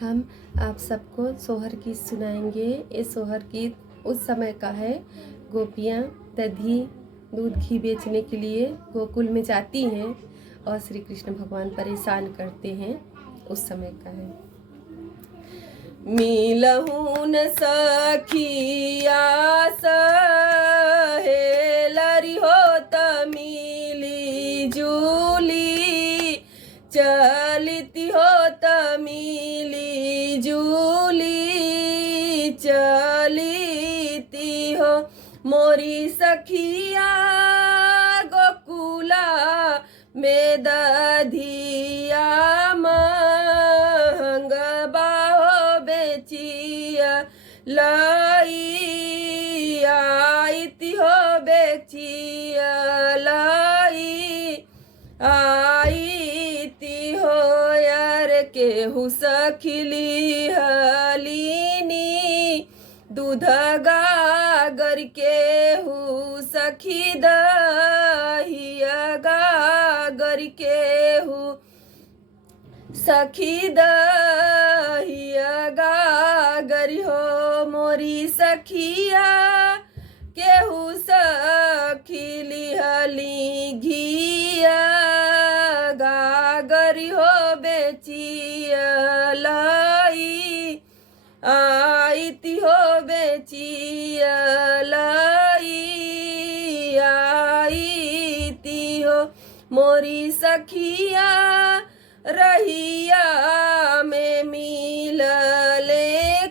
हम आप सबको सोहर गीत सुनाएंगे। ये सोहर गीत उस समय का है, गोपियाँ दधी दूध घी बेचने के लिए गोकुल में जाती हैं और श्री कृष्ण भगवान परेशान करते हैं, उस समय का है। मिलहु न सखिया सहेलरी होत मिली जूली, चलिती होत मिली जूली, चलिती हो मोरी सखिया गोकुला में दधिया महंग बाहो बेचिया लाई, आईती हो बेचिया लाई, आईती हो यार केहू सखिली हलीनी दूध गागर केहू सखी दहिया गागर केहू सखी दहिया गागर हो मोरी सखिया केहू सखी लिहली घिया गागर हो बेचिया लाई, आईती हो बेचिया लाई, आईती हो मोरी सखिया रहिया में मिलले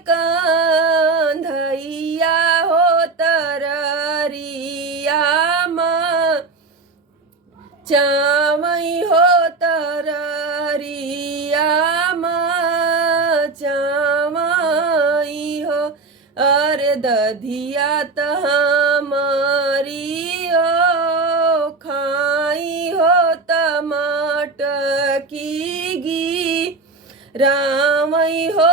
कंधैया हो तररिया म चामई हो तररिया म चामई हो, अरे दधिया त हमारी ओ खाई हो मटकीगी, रामई हो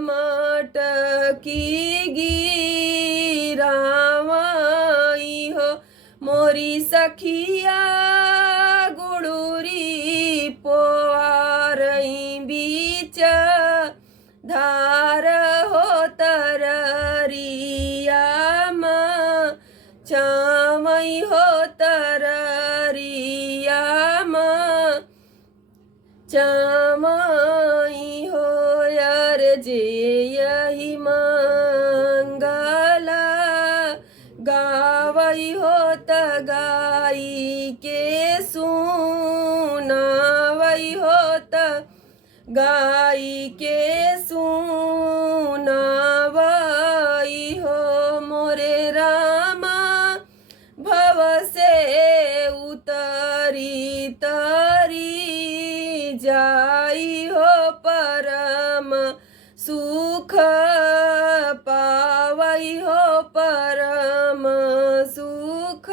मटकीगी, रामई हो मोरी सखिया गुड़ूरी पोआरई बीच धार हो तररिया म चामई हो तररिया म चामई हो यार जे यही मंगला गावई हो त गाई के सुनावई हो त गाई के सुनावई हो मोरे रामा भव से उतरी तरी जाई हो परम सुख पावई हो परम सुख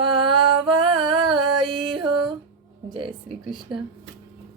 पावई हो। जय श्री कृष्ण।